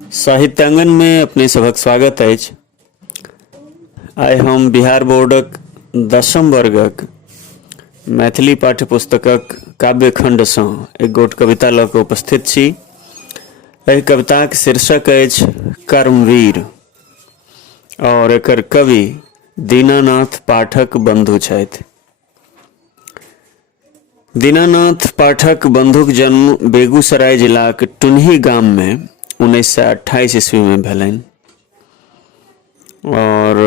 साहित्यांगन में अपने सभक स्वागत अछि। आइ हम बिहार बोर्डक 10म वर्गक मैथिली पाठ्यपुस्तकक काव्यखंड सँ एक गोट कविता लऽ कऽ उपस्थित छी। एहि कविताक शीर्षक अछि कर्मवीर और एकर कवि दीनानाथ पाठक बंधु छथि। दीनानाथ पाठक बंधुक जन्म बेगूसराय जिलाक टुन्ही गाम में 1928 ईस्वी में भेलनि और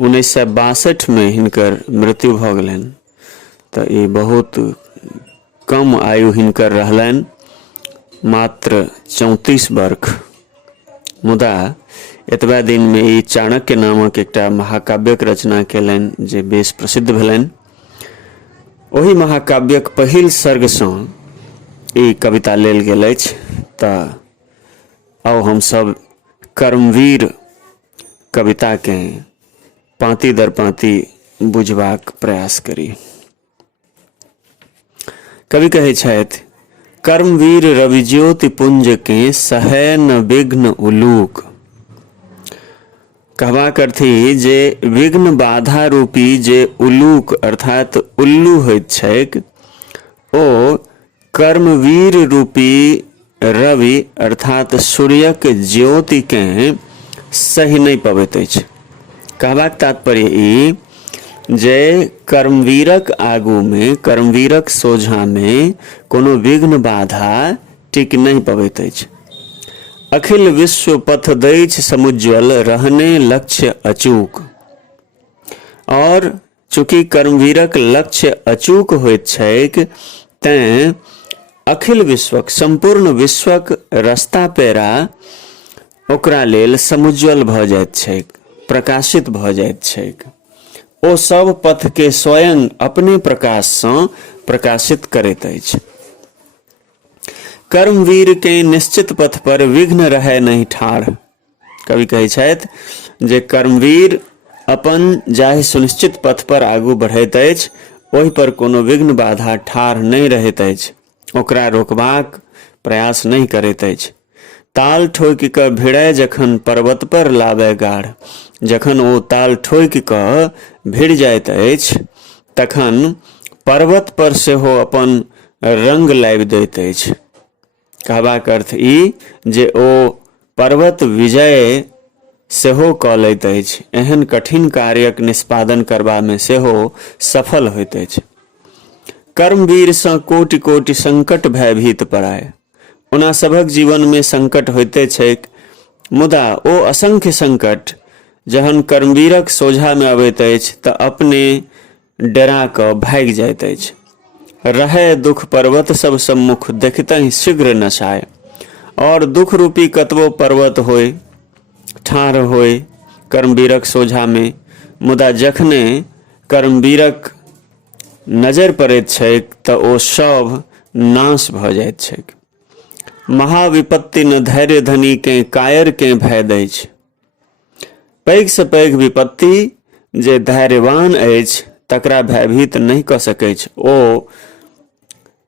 1962 में हिनकर मृत्यु भऽ गेलनि। तऽ ई बहुत कम आयु हिनकर रहलनि, मात्र 34 वर्ष। मुदा एतबा दिन में ई चाणक्य नामक एकटा महाकाव्यक रचना केलनि जे बेस प्रसिद्ध भेलनि। ओही महाकाव्यक पहिल सर्ग सँ ई कविता लेल गेल अछि। तऽ आउ हम सब कर्मवीर कविता के पाँति दर पाँति बुझबाक प्रयास करी। कवि कहै छथि, कर्मवीर रविज्योति पुंज के सहै न विघ्न उलूक। कहबाक अर्थी जे विघ्न बाधा रूपी जे उलूक अर्थात उल्लू होइत छैक, ओ कर्मवीर रूपी रवि अर्थात सूर्यक ज्योति के सही नहीं पबैत अछि। कहबाक तात्पर्य ई जे कर्मवीरक आगू में, कर्मवीरक सोझा में कोनो विघ्न बाधा टिक नहीं पबैत अछि। अखिल विश्व पथ दैछ समुज्ज्वल रहने लक्ष्य अचूक। और चूंकि कर्मवीरक लक्ष्य अचूक होइत छैक, तें अखिल विश्वक, संपूर्ण विश्वक रस्ता पेरा ओकरा लेल समुज्ज्वल भऽ जाइत छैक, प्रकाशित भऽ जाइत छैक। ओ सब पथ के स्वयं अपने प्रकाश सँ प्रकाशित करैत अछि। कर्मवीर के निश्चित पथ पर विघ्न रहै नहीं ठाढ़। कवि कहै छथि जे कर्मवीर अपन जाहि सुनिश्चित पथ पर आगू बढ़ैत अछि, ओहि पर कोनो विघ्न बाधा ठाढ़ नहीं रहैत अछि, ओकरा रोकबाक प्रयास नहीं करैत अछि। ताल ठोकि कऽ भिड़ै जखन पर्वत पर लाबै गाढ़। जखन ओ ताल ठोकि कऽ भिड़ जाइत अछि, तखन पर्वत पर सेहो अपन रंग लाबि दैत अछि। कहबाक अर्थ ई जे ओ पर्वत विजय सेहो कऽ लैत अछि, एहन कठिन कार्यक निष्पादन करबा में सेहो सफल होइत अछि। कर्मवीर सँ कोटि कोटि संकट भयभीत पड़ाय। ओना सभक जीवन में संकट होइते छैक, मुदा ओ असंख्य संकट जहन कर्मवीरक सोझा में अबैत अछि तऽ अपने डरा कऽ भागि जाइत अछि। रहै दुख पर्वत सब सम्मुख देखतहि शीघ्र नसाय। और दुख रूपी कतबो पर्वत होय, ठाढ़ होय कर्मवीरक सोझा में, मुदा जखने कर्मवीरक नजर पड़ैत छैक तऽ ओ सब नाश भऽ जाइत छैक। महाविपत्ति न धैर्य धनी के कायर के भय दैछ। पैघ से पैघ विपत्ति जे धैर्यवान अछि तकरा भयभीत नहीं कऽ सकैछ, ओ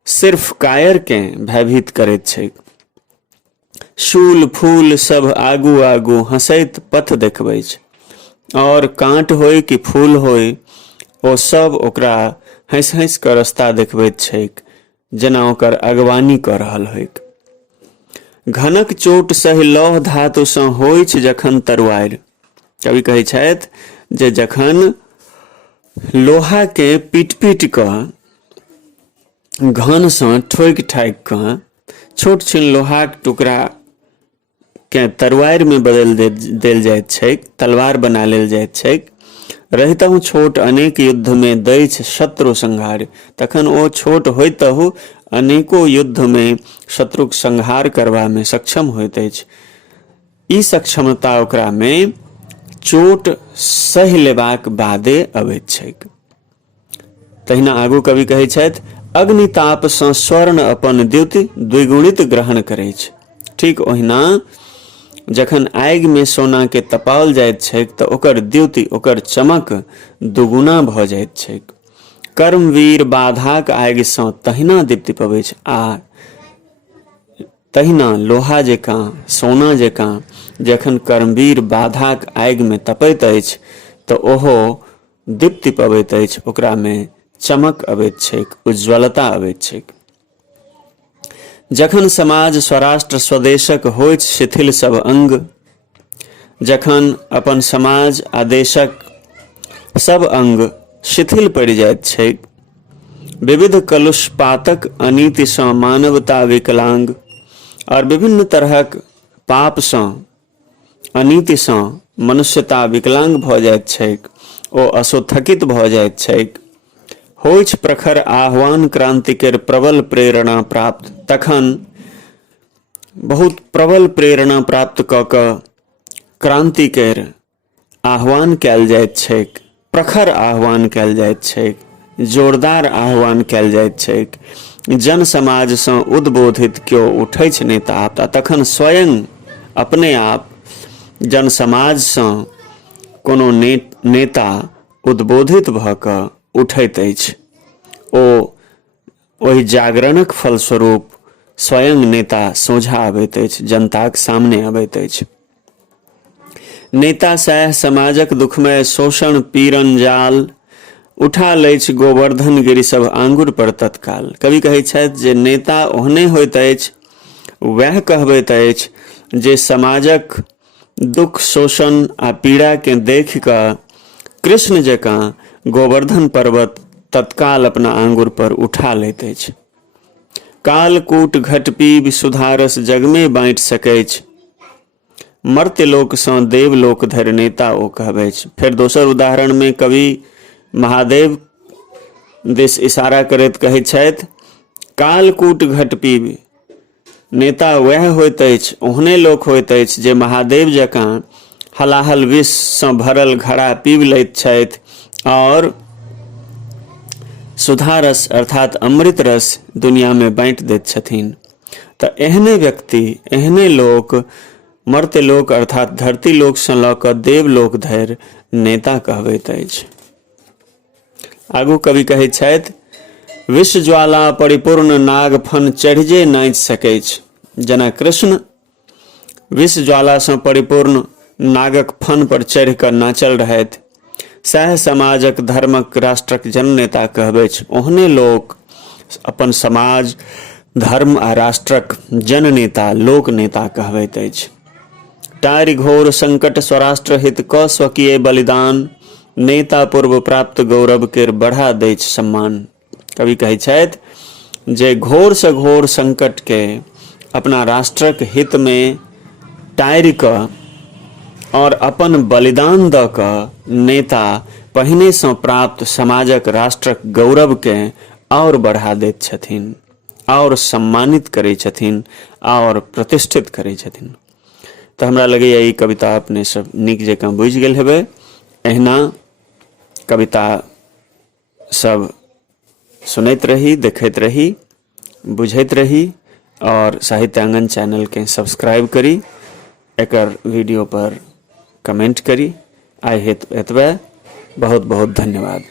सिर्फ कायर के भयभीत करैत छैक। शूल फूल सब आगू आगू हंसैत पथ देखबैछ, और कांट होय कि फूल होय, ओ सब ओकरा हंस हंस कऽ रास्ता देखबैत छैक, जेना ओकर अगवानी कऽ रहल होइक। घनक चोट सहि लौह धातु सँ होइछ जखन तरुआर। कवि कहै छथि जे जखन लोहा के पीट पीट कऽ, घन सँ ठोकि ठाकि कऽ छोट छिन लोहाक टुकड़ा के तरुआर में बदल देल जाइत छैक, तलवार बना लेल जाइत छैक। रहितहु छोट अनेक युद्ध में दैछ शत्रु संहार। तखन ओ छोट होइतहु अनेको युद्ध में शत्रुक संहार करबा में सक्षम होइत अछि। ई सक्षमता ओकरा में चोट सहि लेबाक बादे अबैत छैक। तहिना आगू कवि कहै छथि, अग्निताप सँ स्वर्ण अपन द्युति द्विगुणित ग्रहण करैछ। ठीक ओहिना जखन आगि में सोना के तपाओल जाइत छैक तऽ ओकर द्युति, ओकर चमक दुगुना भऽ जाइत छैक। कर्मवीर बाधाक आगि सँ तहिना दीप्ति पबैछ, आ तहिना लोहा जेकाँ सोना जेकाँ जखन कर्मवीर बाधाक आगि में तपैत अछि तऽ ओहो दीप्ति पबैत अछि, ओकरा में चमक अबैत छैक, उज्ज्वलता अबैत छैक। जखन समाज स्वराष्ट्र स्वदेशक होइत शिथिल सब अंग, जखन अपन समाज आ देशक सब अंग शिथिल पड़ि जाइत छैक, विविध कलुषपातक अनीति सँ मानवता विकलांग और विभिन्न तरहक पाप सँ अनीति सँ मनुष्यता विकलांग भऽ जाइत छैक, ओ असोथकित भऽ जाइत छैक, होइछ प्रखर आह्वान क्रांति केर प्रबल प्रेरणा प्राप्त, तखन बहुत प्रबल प्रेरणा प्राप्त कऽ कऽ क्रांति केर आह्वान कयल जाइत छैक, प्रखर आह्वान कयल जाइत छैक, जोरदार आह्वान कयल जाइत छैक। जन समाज सँ उद्बोधित केओ उठै छै नेता, तखन स्वयं अपने आप जन समाज सँ कोनो नेता उद्बोधित भऽ कऽ उठैत अछि। ओ ओहि जागरणक फलस्वरूप स्वयं नेता सोझा अबैत अछि, जनताक सामने अबैत अछि। नेता सएह समाजक दुखमय शोषण पीड़न जाल उठा लैछ गोवर्धन गिरि सब आंगुर पर तत्काल। कवि कहैत छथि जे नेता ओहने होइत अछि, वएह कहबैत अछि जे समाजक दुख शोषण आ पीड़ा के देख कऽ कृष्ण जकाँ गोवर्धन पर्वत तत्काल अपना आंगुर पर उठा लैत अछि। कालकूट घट पीब सुधारस जग में बाँटि सकैछ, मर्त्य लोक सँ देवलोक धरि नेता ओ कहबैछ। फेर दोसर उदाहरण में कवि महादेव दिस इशारा करैत कहैत छथि, कालकूट घट पीब, नेता वह होइत अछि, ओहने लोक होइत अछि जे महादेव जकाँ हलाहल विष सँ भरल घड़ा पीब लैत छथि और सुधारस अर्थात अमृत रस दुनिया में बाँटि दैत छथिन। तऽ एहने व्यक्ति, एहने लोक, मर्त्य लोक अर्थात धरती लोक सँ लऽ कऽ देवलोक धरि नेता कहबैत अछि। आगू कवि कहैत छथि, विष ज्वाला परिपूर्ण नाग फन चढ़िजे नाचि सकैछ। जेना कृष्ण विष ज्वाला सँ परिपूर्ण नागक फन पर चढ़ि कऽ नाचल रहथि, सएह समाजक धर्मक राष्ट्रक जननेता कहबैछ। ओहने लोक अपन समाज धर्म आ राष्ट्रक जननेता लोक नेता कहबैत अछि। टारि घोर संकट स्वराष्ट्र हित क स्वकीय बलिदान, नेता पूर्व प्राप्त गौरव केर बढ़ा दैछ सम्मान। कवि कहै छथि जे घोर से घोर संकट के अपना राष्ट्रक हित में टारि कऽ और अपन बलिदान दऽ कऽ नेता पहिने सँ प्राप्त समाजक राष्ट्रक गौरव के और बढ़ा दैत छथिन, और सम्मानित करै छथिन, और प्रतिष्ठित करै छथिन। तऽ हमरा लगैया ई कविता अपने सब नीक जकाँ बुझि गेल हेबै। एहिना कविता सब सुनैत रही, देखैत रही, बुझैत रही और साहित्याङ्गन चैनल के सब्सक्राइब करी, एकर वीडियो पर कमेंट करी। आइ एतबे, बहुत बहुत धन्यवाद।